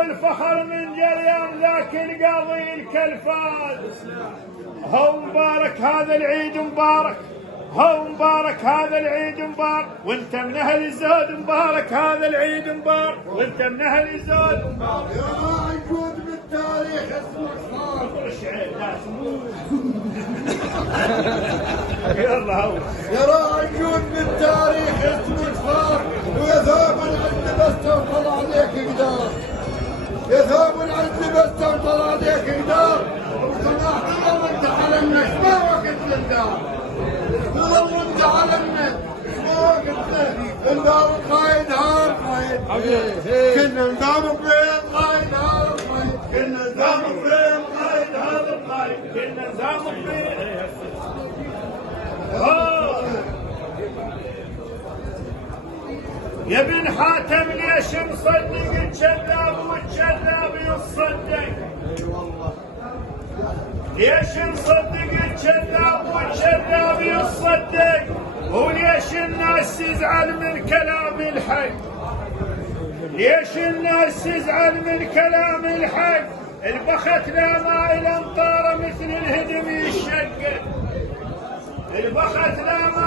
الفخر من جريان ذاك القاضي الكلفاز. هو مبارك هذا العيد مبارك، هو مبارك هذا العيد مبارك، وانت من اهل الزود مبارك هذا العيد مبارك، وانت من اهل الزود مبارك. يا راعي جود بالتاريخ اسمك صار. يلا هو يا راعي جود بالتاريخ اسمك صار، ويا ثوب العز بس توصل عليك قدار، يا ثوب العز بس توصل عليك قدار، وصلاح وانت على الناس ما وقت للدار، ولو انت على الناس ما وقت الدار قايد هار قايد، كنا ندام بين قايد هار قايد، كنا نظام فريم قايد هذا القايد، كنا نظام فريم. يا ابن حاتم ليش مصدق الكذاب والكذاب يصدق؟ ليش نصدق الكذاب والكذاب يصدق؟ وليش الناس تزعل من كلام الحق؟ ليش الناس تزعل من كلام الحق؟ البخت لا ماء الامطار مثل الهدم يشقق، البخت لا ماء